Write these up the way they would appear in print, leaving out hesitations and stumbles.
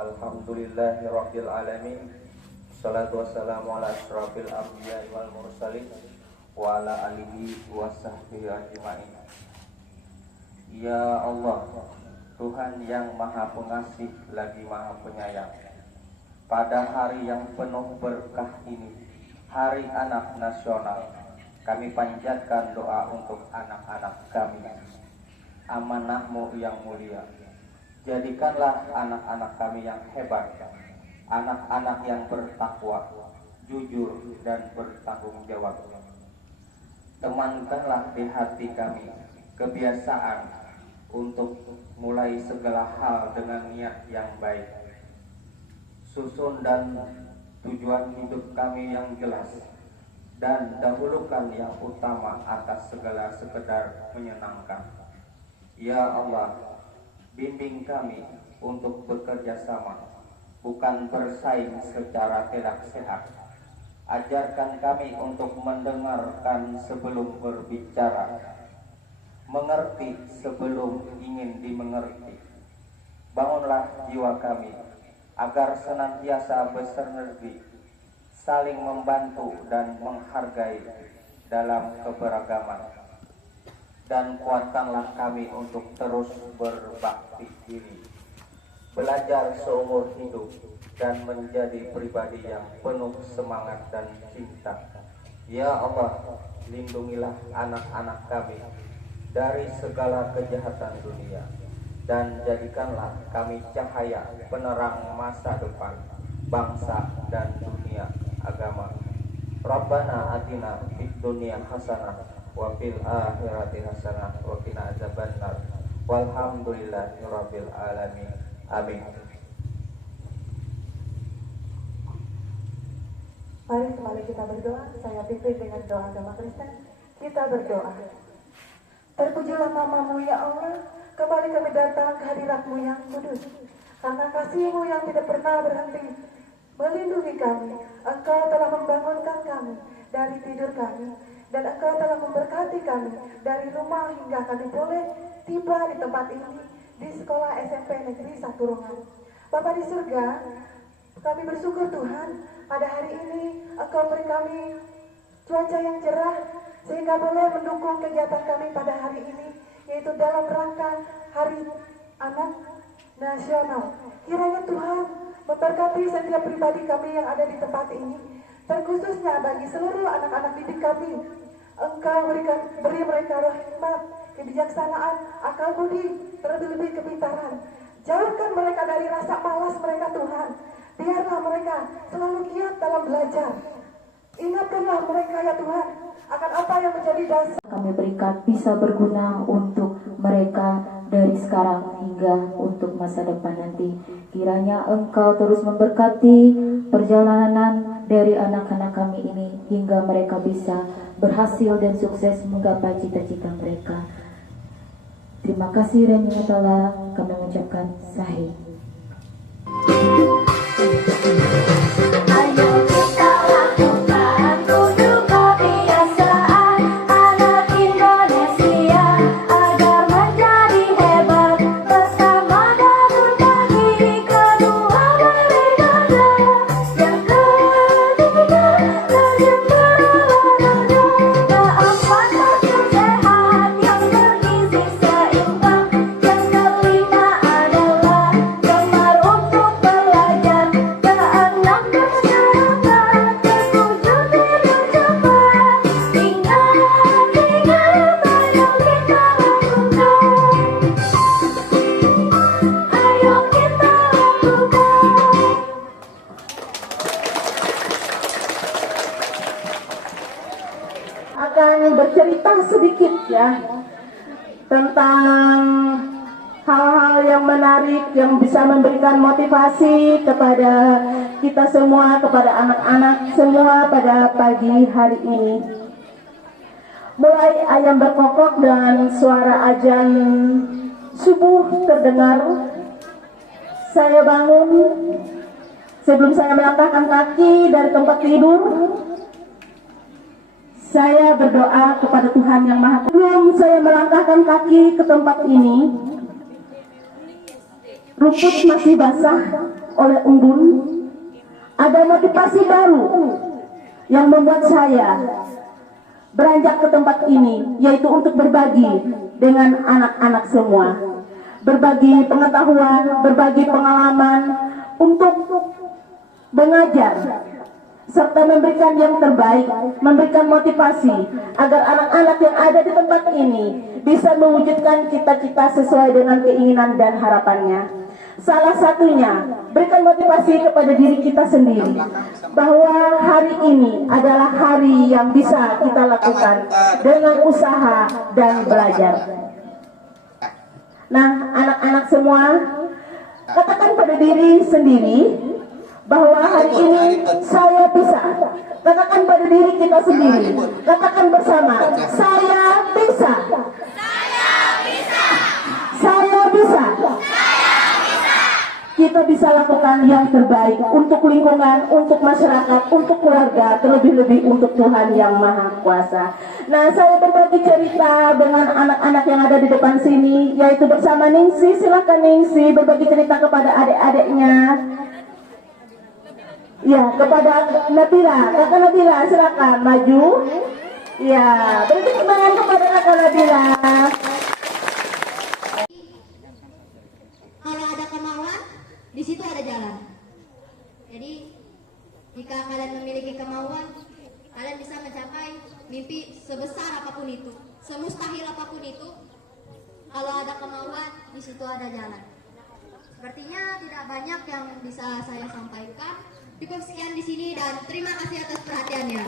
Alhamdulillahirabbil alamin. Shalatu wassalamu ala asyrafil anbiya'i wal mursalin wa ala alihi wa sahbihi ajma'in. Ya Allah, Tuhan yang Maha Pengasih lagi Maha Penyayang, pada hari yang penuh berkah ini, Hari Anak Nasional, kami panjatkan doa untuk anak-anak kami. Amanah-Mu yang mulia, jadikanlah anak-anak kami yang hebat, anak-anak yang bertakwa, jujur dan bertanggung jawab. Temankanlah di hati kami kebiasaan untuk mulai segala hal dengan niat yang baik. Susun dan tujuan hidup kami yang jelas, dan dahulukan yang utama atas segala sekedar menyenangkan. Ya Allah, bimbing kami untuk bekerja sama, bukan bersaing secara tidak sehat. Ajarkan kami untuk mendengarkan sebelum berbicara, mengerti sebelum ingin dimengerti, bangunlah jiwa kami, agar senantiasa bersinergi, saling membantu dan menghargai dalam keberagaman. Dan kuatkanlah kami untuk terus berbakti diri, belajar seumur hidup, dan menjadi pribadi yang penuh semangat dan cinta. Ya Allah, lindungilah anak-anak kami dari segala kejahatan dunia, dan jadikanlah kami cahaya penerang masa depan bangsa dan dunia agama. Rabbana atina fid dunya hasanah wa fil akhirati hasanah wa qina azabannar. Walhamdulillahirabbil alamin. Amin. Mari kembali kita berdoa. Saya pimpin dengan doa agama Kristen. Kita berdoa. Terpujilah nama-Mu ya Allah. Kembali kami datang ke hadirat-Mu yang kudus. Karena kasih-Mu yang tidak pernah berhenti melindungi kami. Engkau telah membangunkan kami dari tidur kami. Dan Engkau telah memberkati kami dari rumah hingga kami boleh tiba di tempat ini, di sekolah SMP Negeri 1 Rongan. Bapa di surga, kami bersyukur Tuhan, pada hari ini Engkau beri kami cuaca yang cerah sehingga boleh mendukung kegiatan kami pada hari ini, yaitu dalam rangka Hari Anak Nasional. Kiranya Tuhan memberkati setiap pribadi kami yang ada di tempat ini, terkhususnya bagi seluruh anak-anak didik kami. Engkau beri mereka roh hikmat, kebijaksanaan, akal budi, terlebih-lebih kepintaran. Jauhkan mereka dari rasa malas mereka Tuhan. Biarlah mereka selalu giat dalam belajar. Ingatkanlah mereka ya Tuhan akan apa yang menjadi dasar kami berikan bisa berguna untuk mereka dari sekarang hingga untuk masa depan nanti. Kiranya Engkau terus memberkati perjalanan dari anak-anak kami ini hingga mereka bisa berhasil dan sukses menggapai cita-cita mereka. Terima kasih dan Allah, kami mengucapkan sahih. akan bercerita sedikit ya tentang hal-hal yang menarik yang bisa memberikan motivasi kepada kita semua, kepada anak-anak semua pada pagi hari ini. Mulai ayam berkokok dan suara azan subuh terdengar, saya bangun. Sebelum saya melangkahkan kaki dari tempat tidur, saya berdoa kepada Tuhan Yang Maha Kuasa. Sebelum saya melangkahkan kaki ke tempat ini, rumput masih basah oleh embun. Ada motivasi baru yang membuat saya beranjak ke tempat ini, yaitu untuk berbagi dengan anak-anak semua. Berbagi pengetahuan, berbagi pengalaman, untuk mengajar serta memberikan yang terbaik, memberikan motivasi agar anak-anak yang ada di tempat ini bisa mewujudkan cita-cita sesuai dengan keinginan dan harapannya. Salah satunya, berikan motivasi kepada diri kita sendiri bahwa hari ini adalah hari yang bisa kita lakukan dengan usaha dan belajar. Nah, anak-anak semua, katakan pada diri sendiri bahwa hari ini saya bisa. Katakan pada diri kita sendiri. Katakan bersama, saya bisa. Saya bisa. Saya bisa. Kita bisa lakukan yang terbaik untuk lingkungan, untuk masyarakat, untuk keluarga, terlebih-lebih untuk Tuhan Yang Maha Kuasa. Nah, saya berbagi cerita dengan anak-anak yang ada di depan sini, yaitu bersama Ningsi. Silakan Ningsi berbagi cerita kepada adik-adiknya. Ya, kepada Nabila. Kakak Nabila, silakan maju. Ya, beri tepuk tangan kepada Kakak Nabila. Kalau ada kemauan, di situ ada jalan. Jadi, jika kalian memiliki kemauan, kalian bisa mencapai mimpi sebesar apapun itu, semustahil apapun itu. Kalau ada kemauan, di situ ada jalan. Sepertinya tidak banyak yang bisa saya sampaikan. Cukup sekian di sini dan terima kasih atas perhatiannya.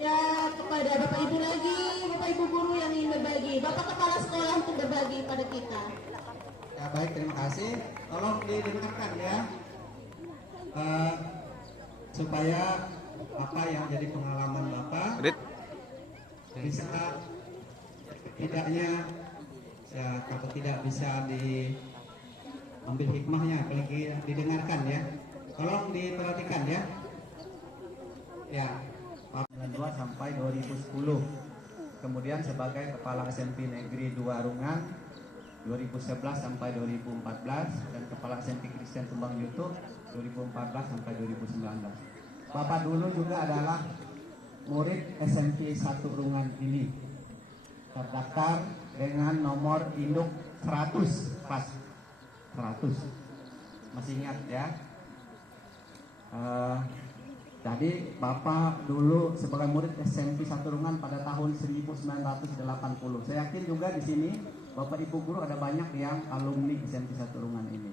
Ya, kepada Bapak Ibu lagi, Bapak Ibu guru yang ingin berbagi, Bapak Kepala Sekolah untuk berbagi pada kita. Ya baik, terima kasih. Tolong didengarkan ya, supaya apa yang jadi pengalaman Bapak bisa tidaknya ya, kalau tidak bisa diambil hikmahnya, apalagi didengarkan ya. Tolong diperhatikan ya. Ya, 92 sampai 2010. Kemudian sebagai Kepala SMP Negeri 2 Rungan 2011 sampai 2014 dan Kepala SMP Kristen Tumbang Yutuk 2014 sampai 2019. Bapak dulu juga adalah murid SMP 1 Rungan ini. Terdaftar dengan nomor induk 100 pas 100. Masih ingat ya? Jadi Bapak dulu sebagai murid SMP 1 Rungan pada tahun 1980. Saya yakin juga di sini Bapak Ibu guru ada banyak yang alumni SMP 1 Rungan ini.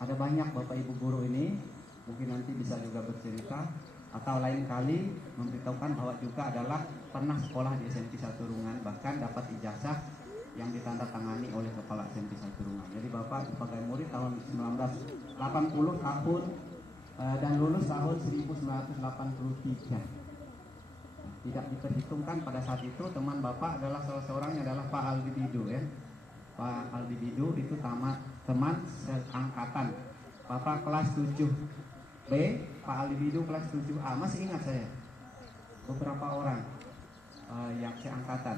Ada banyak Bapak Ibu guru ini, mungkin nanti bisa juga bercerita atau lain kali memberitahukan bahwa juga adalah pernah sekolah di SMP 1 Rungan, bahkan dapat ijazah yang ditandatangani oleh Kepala SMP 1 Rungan. Jadi Bapak sebagai murid tahun 1980 tahun dan lulus tahun 1983. Tidak diperhitungkan pada saat itu teman Bapak adalah salah seorangnya adalah Pak Aldi Bidu ya. Pak Aldi Bidu itu teman seangkatan. Bapak kelas 7B, Pak Aldi Bidu kelas 7A. Masih ingat saya beberapa orang yang seangkatan.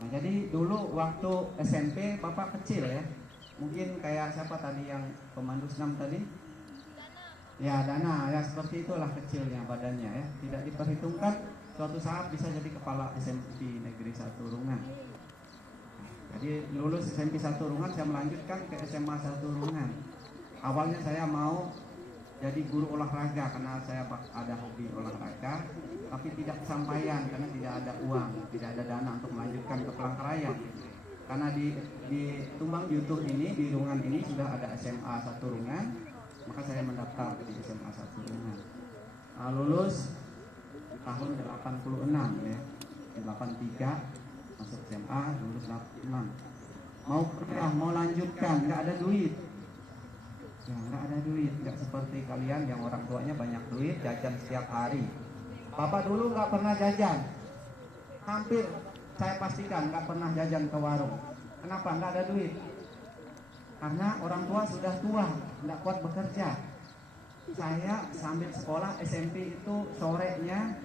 Nah, jadi dulu waktu SMP Bapak kecil ya. Mungkin kayak siapa tadi yang pemandu senam tadi? Ya, Dana, ya seperti itulah kecilnya badannya ya. Tidak diperhitungkan suatu saat bisa jadi kepala SMP Negeri 1 Rungan. Jadi lulus SMP 1 Rungan saya melanjutkan ke SMA 1 Rungan. Awalnya saya mau jadi guru olahraga karena saya ada hobi olahraga, tapi tidak kesampaian karena tidak ada uang, tidak ada dana untuk melanjutkan ke Palangkaraya. Karena di Tumbang Yutuk ini, di Rungan ini sudah ada SMA 1 Rungan, maka saya mendaftar di SMA 1 Rungan. Lulus tahun 86 ya, 83 masuk SMA, lulus 86. Mau kuliah, mau lanjutkan, nggak ada duit. Ya, nggak ada duit, nggak seperti kalian yang orang tuanya banyak duit, jajan setiap hari. Bapak dulu nggak pernah jajan, hampir saya pastikan nggak pernah jajan ke warung. Kenapa? Nggak ada duit. Karena orang tua sudah tua, nggak kuat bekerja. Saya sambil sekolah SMP itu sorenya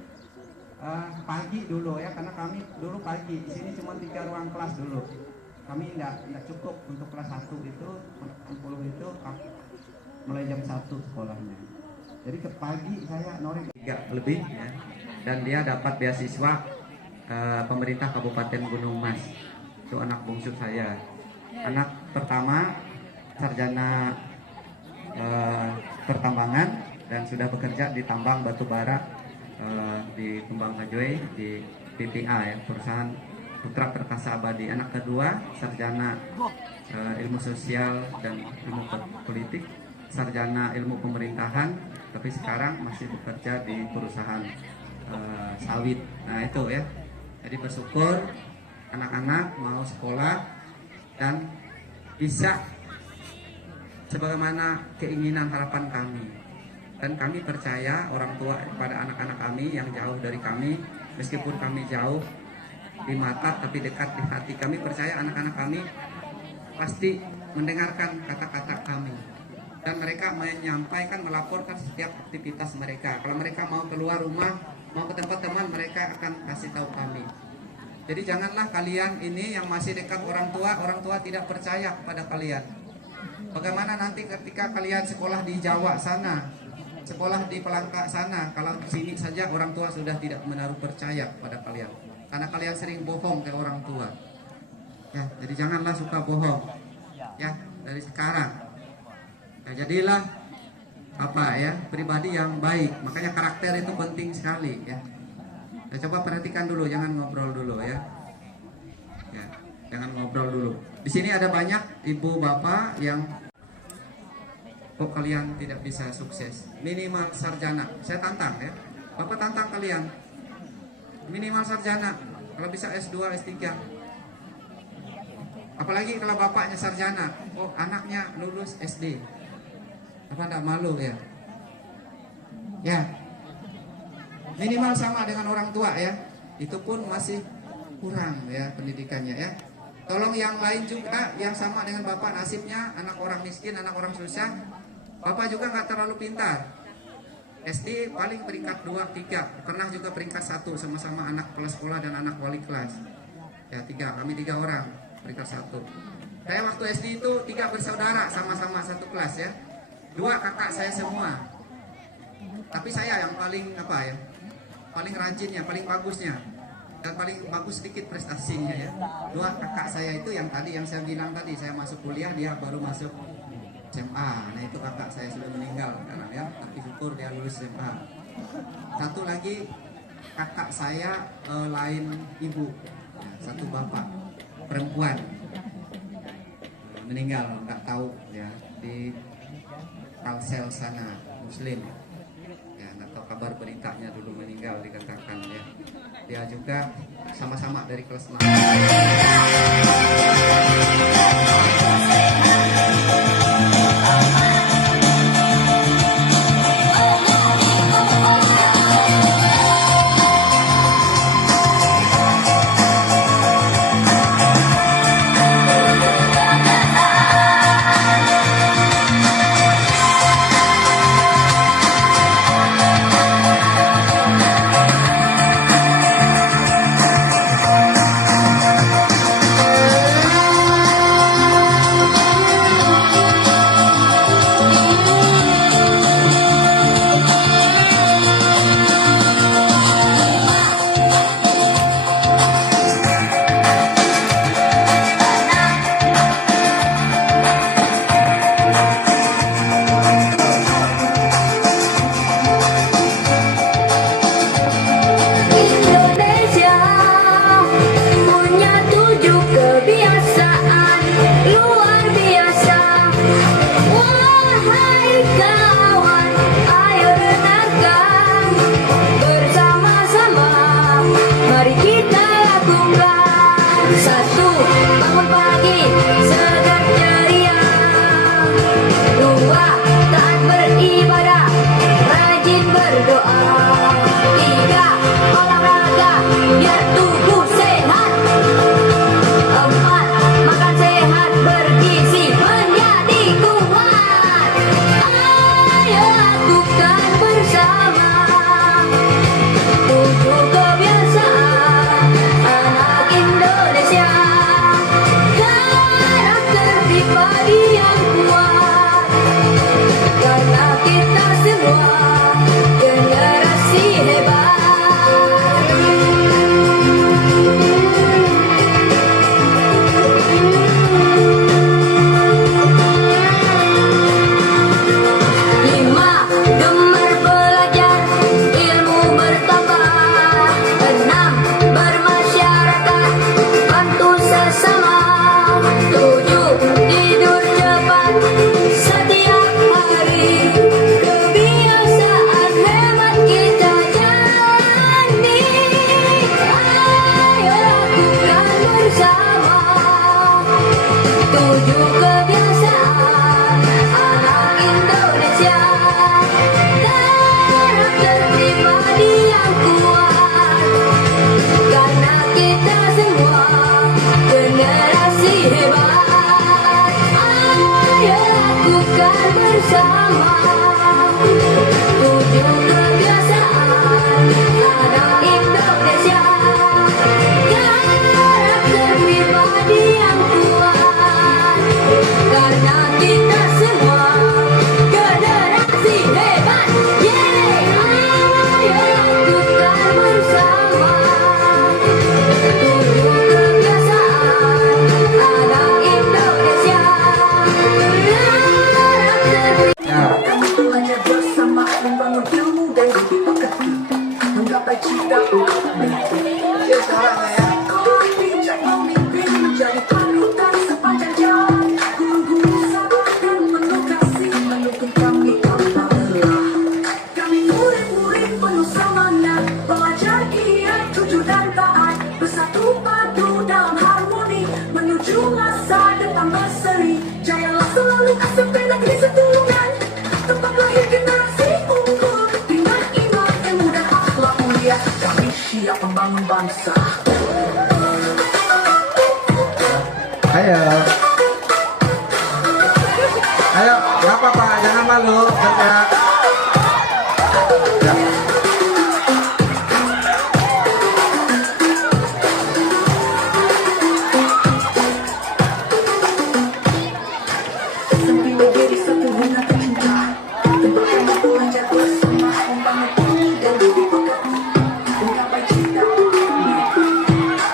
pagi dulu ya, karena kami dulu pagi di sini cuma 3 ruang kelas dulu. Kami nggak cukup untuk kelas 1 itu 60 itu mulai jam 1 sekolahnya. Jadi ke pagi saya norek 3 lebih ya, dan dia dapat beasiswa pemerintah Kabupaten Gunung Mas. Itu anak bungsu saya. Anak pertama sarjana pertambangan dan sudah bekerja di tambang batu bara di Tumbang Majoy di PPA ya, perusahaan Putra Perkasa Abadi. Anak kedua sarjana ilmu sosial dan ilmu politik, sarjana ilmu pemerintahan, tapi sekarang masih bekerja di perusahaan sawit. Nah itu ya, jadi bersyukur anak-anak mau sekolah dan bisa sebagaimana keinginan harapan kami. Dan kami percaya orang tua pada anak-anak kami yang jauh dari kami, meskipun kami jauh di mata tapi dekat di hati. Kami percaya anak-anak kami pasti mendengarkan kata-kata kami dan mereka menyampaikan, melaporkan setiap aktivitas mereka. Kalau mereka mau keluar rumah, mau ke tempat teman, mereka akan kasih tahu kami. Jadi janganlah kalian ini yang masih dekat orang tua tidak percaya kepada kalian. Bagaimana nanti ketika kalian sekolah di Jawa sana, sekolah di Pelangka sana, kalau di sini saja orang tua sudah tidak menaruh percaya kepada kalian, karena kalian sering bohong ke orang tua. Ya, jadi janganlah suka bohong. Ya, dari sekarang. Ya, jadilah pribadi yang baik. Makanya karakter itu penting sekali ya. Ya, coba perhatikan dulu, jangan ngobrol dulu ya. Ya, jangan ngobrol dulu. Di sini ada banyak ibu bapak yang kok kalian tidak bisa sukses. Minimal sarjana. Saya tantang ya. Bapak tantang kalian. Minimal sarjana. Kalau bisa S2, S3. Apalagi kalau bapaknya sarjana, oh anaknya lulus SD. Apa enggak malu ya? Ya. Minimal sama dengan orang tua ya. Itu pun masih kurang ya pendidikannya ya. Tolong yang lain juga yang sama dengan bapak nasibnya, anak orang miskin, anak orang susah. Bapak juga nggak terlalu pintar. SD paling peringkat 2, 3. Pernah juga peringkat 1 sama-sama anak kepala sekolah dan anak wali kelas. Ya 3, kami 3 orang peringkat 1. Saya waktu SD itu 3 bersaudara sama-sama satu kelas ya. 2 kakak saya semua. Tapi saya yang paling paling rajinnya, paling bagusnya, dan paling bagus sedikit prestasinya ya. 2 kakak saya itu yang tadi yang saya bilang tadi, saya masuk kuliah, dia baru masuk SMA. Nah itu kakak saya sudah meninggal sekarang ya, tapi syukur dia lulus SMA. Satu lagi kakak saya lain ibu, satu bapak, perempuan, meninggal nggak tahu ya di Kalsel sana, Muslim ya, nggak tahu kabar beritanya, dulu meninggal dikatakan ya. Dia juga sama-sama dari kelas 6. bersatu padu dalam harmoni menuju masa depan berseri. Jayalah selalu SMP Negeri Setulungan, tempat lahir generasi unggul dengan iman, ilmu dan akhlak mulia. Kami siap membangun bangsa. Ayo, ayo, nggak apa-apa, jangan malu, bergerak. Ya. Sampai menjadi satu bunga cinta, tempat kamu belajar bersama, membangun bumi dan bumi pekat, menggapai cita.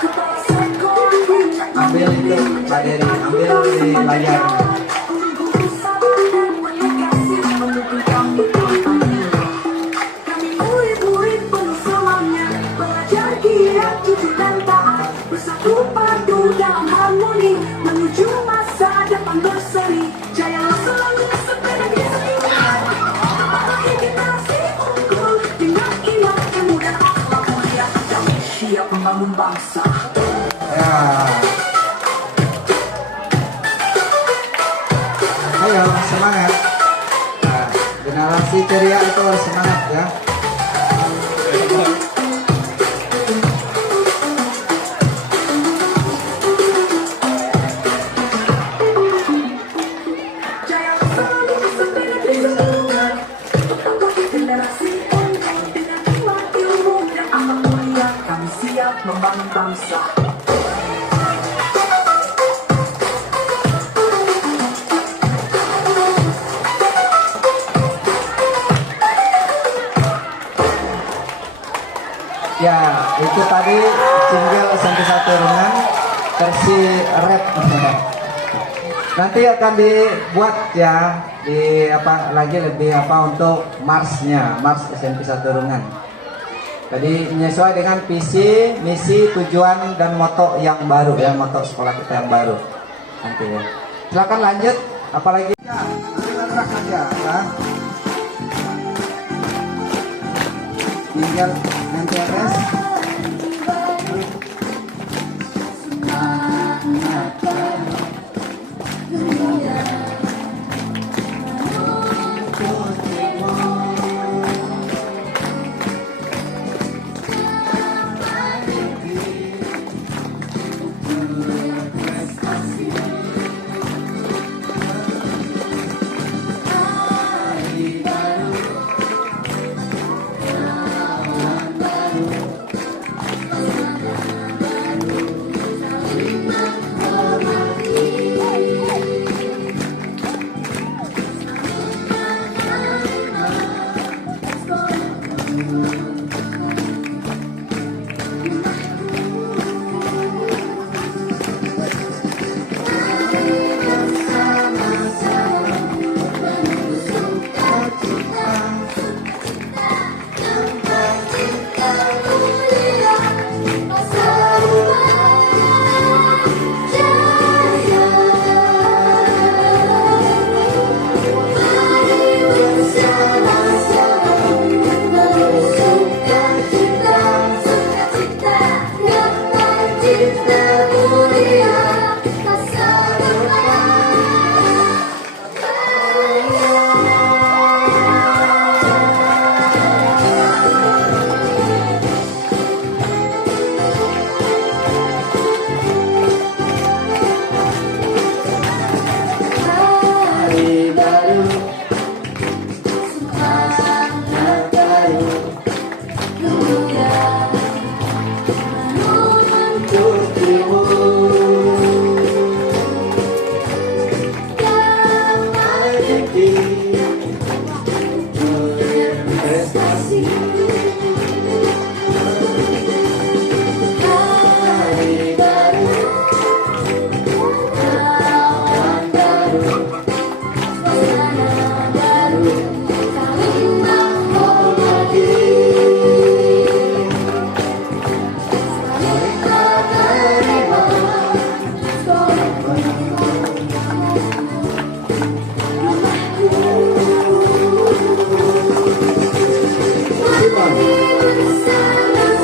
Kepala sekolah Ambil itu, Pak Dery, ambil di layar. Kami murid-murid penuh semangat, belajar giat, jujur dan taat, bersatu padu dalam harmoni menuju masa depan berseri. Jayalah selalu SMP Negeri Setulungan, tempat lahir generasi unggul dengan iman, ilmu dan akhlak mulia. Kami siap membangun bangsa. Ya. Ayo, semangat. Nah, generasi ceria itu harus semangat ya. Jayalah selalu SMP Negeri Setulungan, tempat lahir generasi unggul dengan iman, ilmu dan akhlak mulia. Kami siap membangun bangsa. Ya, itu tadi single SMP Saturungan versi rap. Nanti akan dibuat ya di apa lagi lebih apa untuk marsnya, mars SMP Saturungan. Jadi menyesuaikan dengan visi, misi, tujuan dan moto yang baru ya, moto sekolah kita yang baru. Nanti ya. Silakan lanjut, apalagi ya, gerak aja ya. Tinggal nanti res.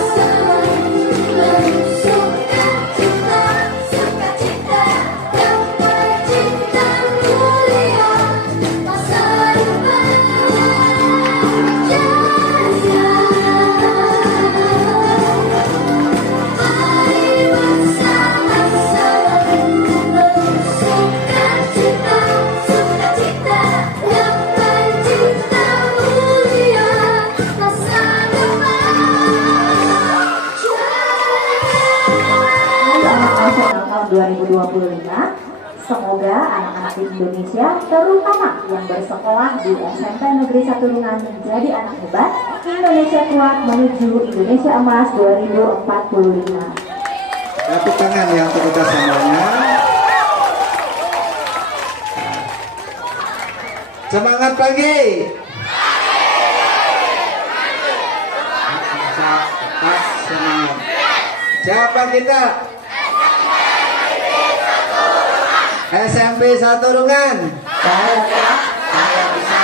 Bersama-sama menuju 2025. Semoga anak-anak di Indonesia, terutama yang bersekolah di SMP Negeri 1 Rungan, menjadi anak hebat. Indonesia kuat menuju Indonesia Emas 2045. Tepuk tangan ya untuk kita semuanya. Semangat pagi. Tetap semangat. Siapa kita? SMP 1 Rungan. Saya bisa.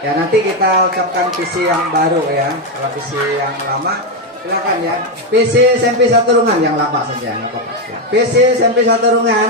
Ya nanti kita ucapkan visi yang baru ya. Kalau visi yang lama silakan ya. Visi SMP 1 Rungan yang lama saja, nggak apa-apa. Visi SMP 1 Rungan